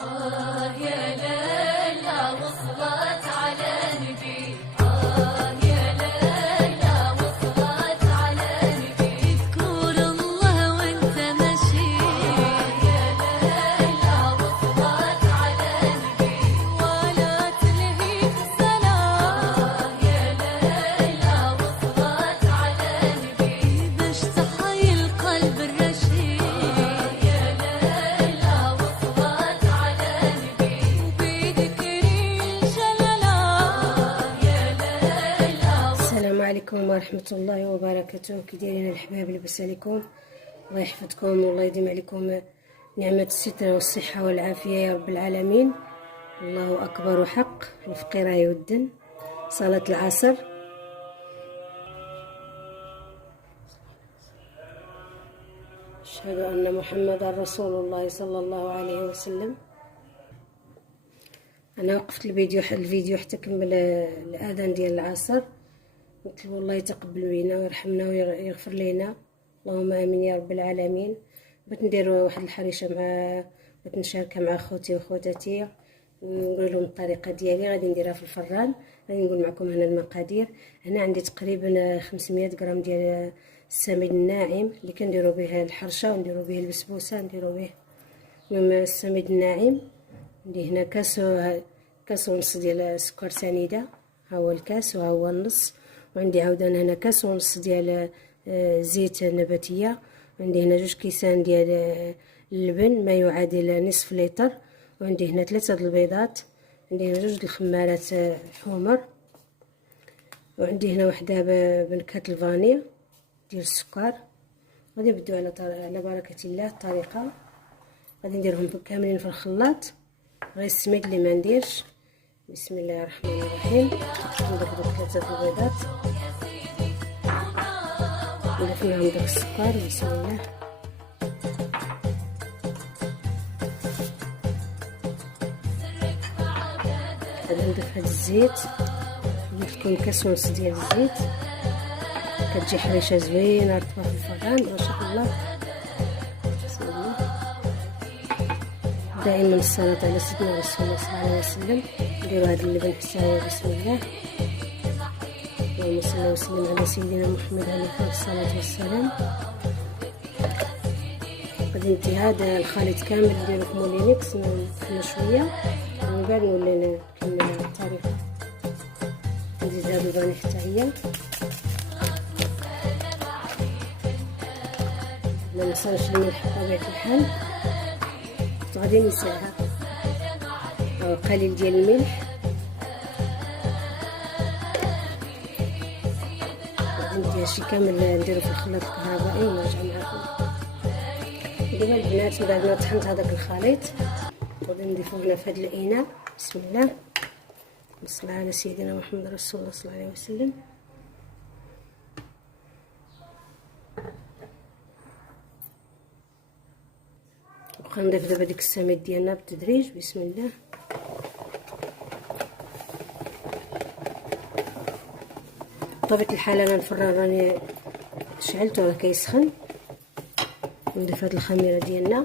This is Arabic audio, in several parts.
يا ليلى وصلت على نبي، يا ليلى وصلت على نبي، اذكر الله وانت ماشي، يا ليلى وصلت على نبي، ولا تلهيك سلام، يا ليلى وصلت على نبي، باش تحيي القلب الرشيد، يا ليلى وصلت على نبي، وبذكري الجلالة، يا ليلى. السلام عليكم ورحمة الله وبركاته. كي دايرين الحباب؟ لاباس عليكم؟ الله يحفظكم والله يديم عليكم نعمة الستر والصحة والعافية يا رب العالمين. الله أكبر حق. الفقيرة يودن صلاة العصر. أشهد أن محمدا رسول الله صلى الله عليه وسلم. أنا وقفت الفيديو حتى كمل الأذان ديال العصر. نطلب الله يتقبل منا ويرحمنا ويغفر لنا، اللهم امين يا رب العالمين. بغيت ندير واحد الحريشه بغيت نشاركها مع خوتي وخواتاتي، نقول لهم الطريقه ديالي. غادي نديرها في الفران. غادي نقول معكم هنا المقادير. هنا عندي تقريبا 500 غرام ديال السميد الناعم اللي كنديروا به الحرشه ونديروا به البسبوسه، نديروا به السميد الناعم. عندي هنا كاس ونص ديال السكر سنيده، ها هو الكاس وها هو النص. وعندي عاودان هنا كاس ونص ديال زيت نباتيه. وعندي هنا 2 كيسان ديال اللبن ما يعادل نصف لتر. وعندي هنا 3 البيضات. عندي هنا 2 الخمارات حمر. وعندي هنا وحده بنكهه الفاني ديال السكر. غادي نبداو على بركه الله الطريقه. غادي نديرهم كاملين في الخلاط، غير السميد اللي ما نديرش. بسم الله الرحمن الرحيم. نضرب 3 البيضات، نضيف لهم داك السكر. بسم الله. غادي نضيف هاد الزيت، نضيف لكم كاس ونص ديال الزيت. كتجي حريشه زوينه رطبه في الفران ما شاء الله. بسم الله. دائما الصلاة على سيدنا رسول الله صلى الله عليه وسلم. نديرو هاد اللبن حساوي. بسم الله. اللهم صل وسلم على سيدنا محمد عليه الصلاة والسلام. غادي ندي هذا الخليط كامل نديرو في مولينكس، نطحنو شويه ومن بعد نولي نكمل الطريقه. نزيد هاد الفاني حتى هي. ما ننساوش الملح بطبيعة الحال، غادي ننساها. قليل ديال الملح. غادي ندير شي كامل نديرو في الخلاط الكهربائي ونرجع معكم. دابا البنات من بعد ما طحنت هذاك الخليط غادي نضيفو هنا في هذا الاناء. بسم الله. نصلي على سيدنا محمد رسول الله صلى الله عليه وسلم. وغنضيف دابا ديك السميد ديالنا بالتدريج. بسم الله. بطبيعة الحال انا الفران راني شعلته راه كيسخن. نضيف هاد الخميره ديالنا.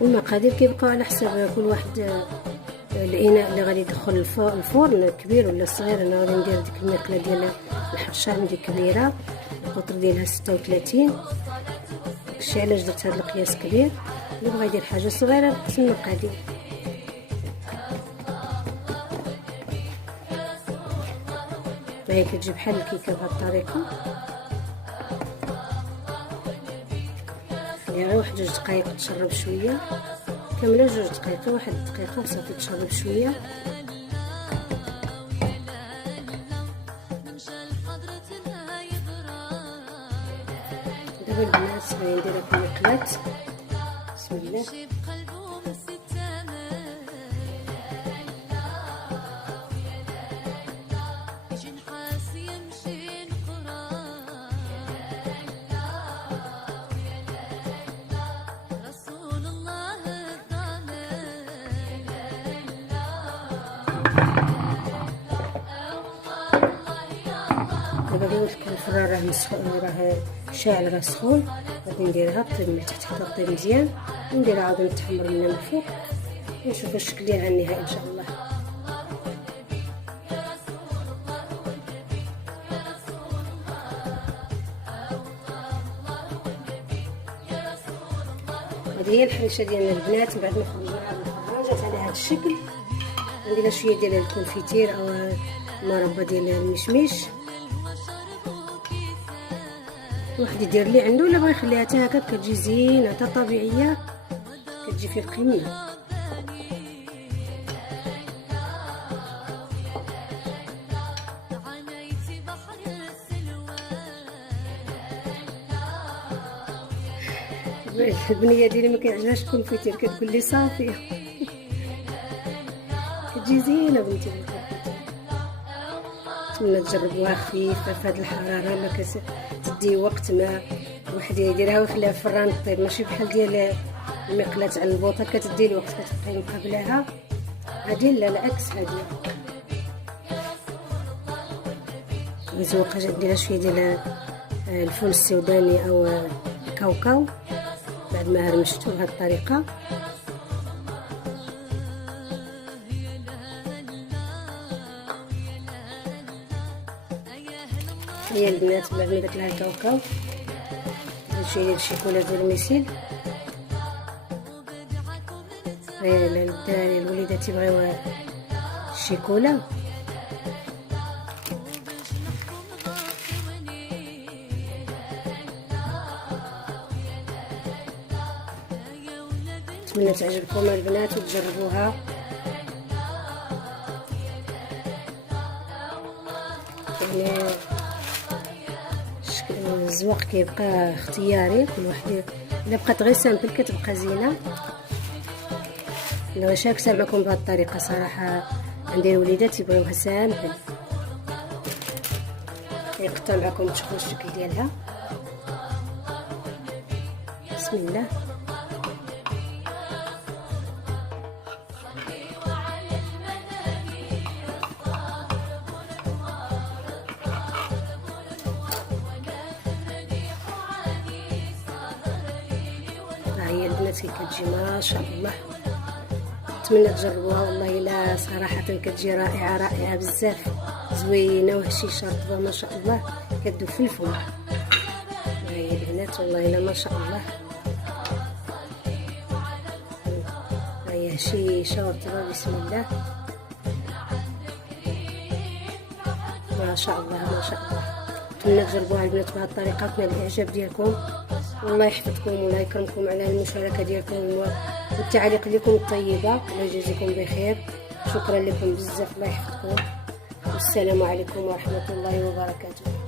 والمقادير كيبقاو على حساب كل واحد. الاناء اللي غادي يدخل الفرن كبير ولا صغير. انا غادي ندير ديك الماكله ديال الحرشه عندي كبيره، القطر ديالها 36. داكشي علاش درت هذا القياس كبير. اللي بغى يدير حاجه صغيره بقسم المقادير. هي كتجي بحال الكيكه بهذه الطريقه. غير واحد 2 دقائق تشرب شويه كامله، 2 دقائق 1 دقيقه صافي تشرب شويه. دابا البنات غادي ندير لكم المقلاة. بسم الله. دابا قلت لكم الفران راه مسخون، راه شاعل، راه سخون. غادي نديرها طيب من تحت حتى طيب مزيان، ونديرها عاود نتحمر منها من الفوق ونشوفوا الشكل ديالها النهائي ان شاء الله. هذه هي الحريشه ديالنا البنات. من بعد ما خرجناها من الفران جات على هذا الشكل. عندنا شويه ديال الكونفيتير او مربى ديال المشمش، واحد يدير لي عنده، ولا بغى يخليها حتى هكا كتجي زينه حتى طبيعيه، كتجي في القمه. البنيه ديالي ما كيعجبهاش الكونفيتير، كتقول لي صافي كتجي زينه بنتي بالكونفيتير. نتمنى تجربوها خفيفه في هذه الحراره، ما كتدي وقت ما الواحد يديرها ويخليها في الفران طيب، ماشي بحال ديال المقلاة على البوطه كتدي الوقت كتبقاي مقابلاها. هذه لا العكس، هذه مزوقه. جات نديرها شويه ديال الفول السوداني او الكاوكاو بعد ما هرمشته بهذه الطريقه. هي البنات بعد ما درت لها الكاوكاو شويه ديال الشيكولا فيرميسيل. الدراري الوليدات تيبغيو الشيكولا. نتمنى تعجبكم البنات وتجربوها. يعني الزواق كيبقى اختياري، كل واحد الا بقات غير سامبل كتبقى زينه. انا شاكسه معكم بهذه الطريقه صراحه، عندي الوليدات يبغيوها سامبل. كيقطع معكم تشوفوا الشكل ديالها. بسم الله. هي البنات كتجي ما شاء الله. نتمنى تجربوها والله الا صراحه كتجي رائعه رائعه بزاف، زوينه وهشيشه رطبه ما شاء الله، كدوب في الفم. هي البنات والله الا ما شاء الله، هي هشيشه ورطبه. بسم الله ما شاء الله ما شاء الله. نتمنى تجربوها البنات بهذه الطريقه، تنال الاعجاب ديالكم. والله يحفظكم والله يكرمكم على المشاركه ديالكم والتعليق لكم الطيبه. الله يجازيكم بخير. شكرا لكم بزاف، الله يحفظكم، والسلام عليكم ورحمه الله وبركاته.